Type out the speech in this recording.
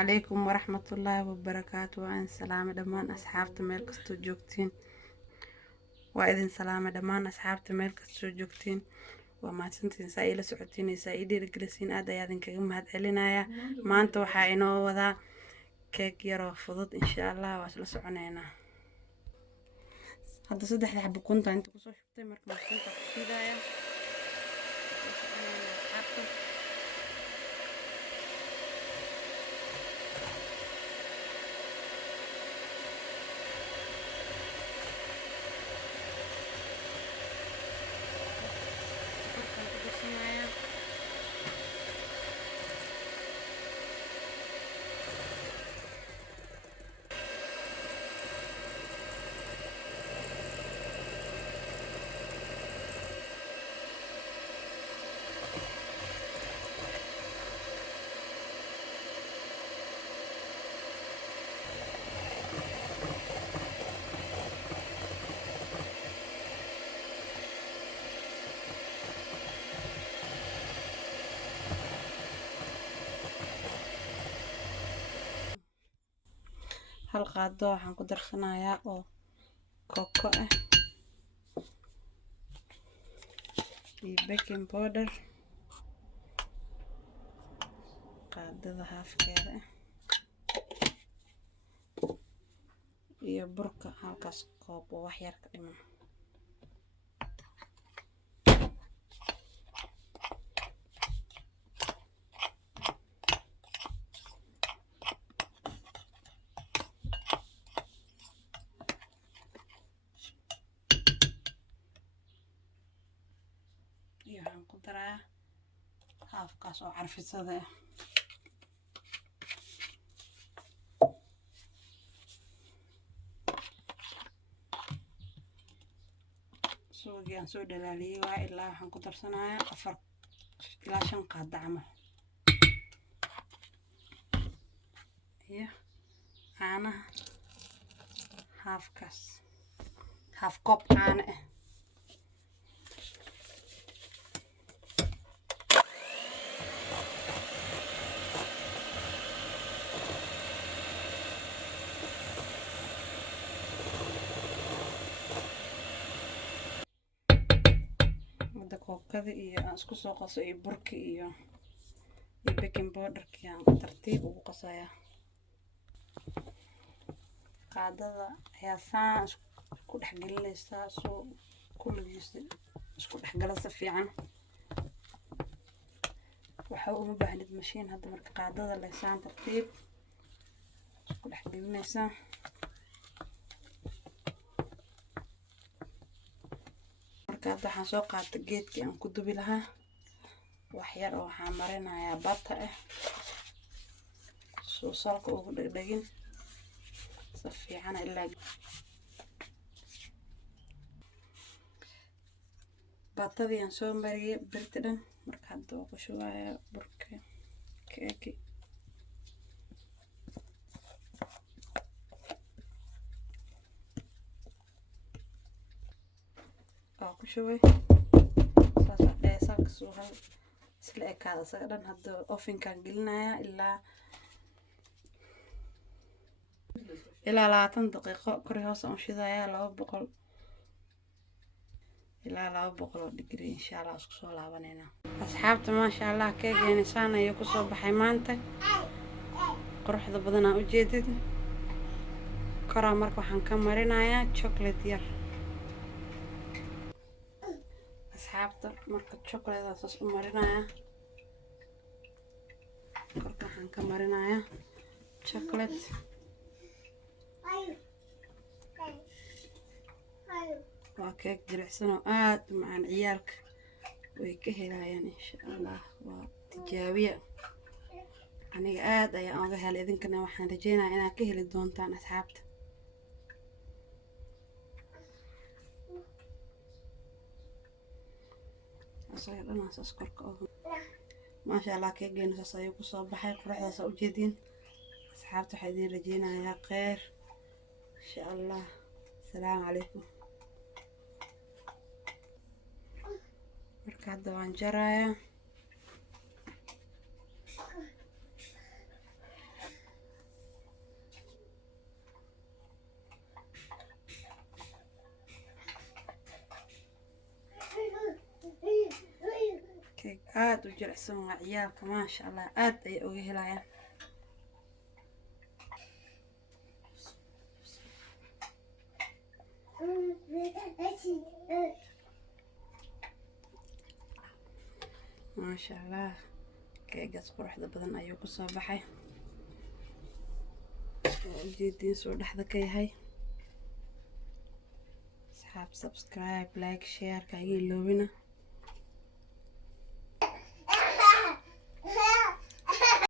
عليكم ورحمة الله وبركاته. وأن سلامة دمان أصحابت ميل كستو جوكتين وإذن سلامة دمان أصحابت ميل كستو جوكتين وما تنتين سائلة سعودين سائدي رجلسين آدا يادين كجمهد علينا ما أنتوا حاينو وذا كيك يرو فضط إن شاء الله واسل سعنينا هذا صدق حب كنت أنت كسر شفتي مركب كنت في دايا hal qaado waxaan ku darsanayaa oo koko ah iyo baking powder qaadada halfkeeda iyo burka halkaas koob oo wax yar ka dhiman waxaan ku daraa halfkaas oo carfisada ah suugi aan soo dhalaaliyay waa ilaa waxaan ku darsanayaa 4 ilaa 5 qaado camal iyo caanaha halfkaas half cup caano ah kookada iyo aan isku soo qaso iyo burka iyo baking powder aan tartiib ugu qasaya qaadada ayaa saan isku dhex gelinaysaa soo kulligiis isku dhex gala si fiican waxa uma baahnid mashiin hadda marka qaadada la saan tartiib isku dhex gelinaysaa marka waxaan soo qaatay geedkii aan ku dubi lahaa wax yar oo waxaan marinayaa bata ah soo salka ugu dhagdhagin si fiican ilaa batadii aan soo mariyay birta dhan marka hadda waan ku shubayaa burka keeki ku shubay saas dheesalka soo hal isla ekaada saga dhan hadda ovenkan gelinayaa ilaa 20 daqiiqo kori hoos aan shidayaa 200 ilaa 200 degree insha Allah isku soo laabanayna asxaabta ma sha Allah keegeen saan ayuu ku soo baxay maanta quruxda badan aan u jeedid kora marka waxaan ka marinayaa chocolate yar asxaabta marka chocolate u marinayaa korka waxaan ka marinayaa chocolate waa keeg jilicsan oo aad u macaan ciyaalka way ka helayaan insha Allah waa tijaabiya aniga aad ayaan uga helay idinkana waxaan rajeynayaa inaad ka heli doontaan asxaabta asaga dhan asaas korka oo ما شاء الله كيجين سايق صباح القرح سأوجدين أصحابته حدين رجينا يا خير إن شاء الله السلام عليكم مركز دوان جرايا aad u jilicsan waa ciyaalka maasha Allah aad ay uga helayaan maasha Allah keegas quruxda badan ayuu ku soo baxay ujeedin soo dhaxda ka yahay asxaab subscribe like share ka iloobina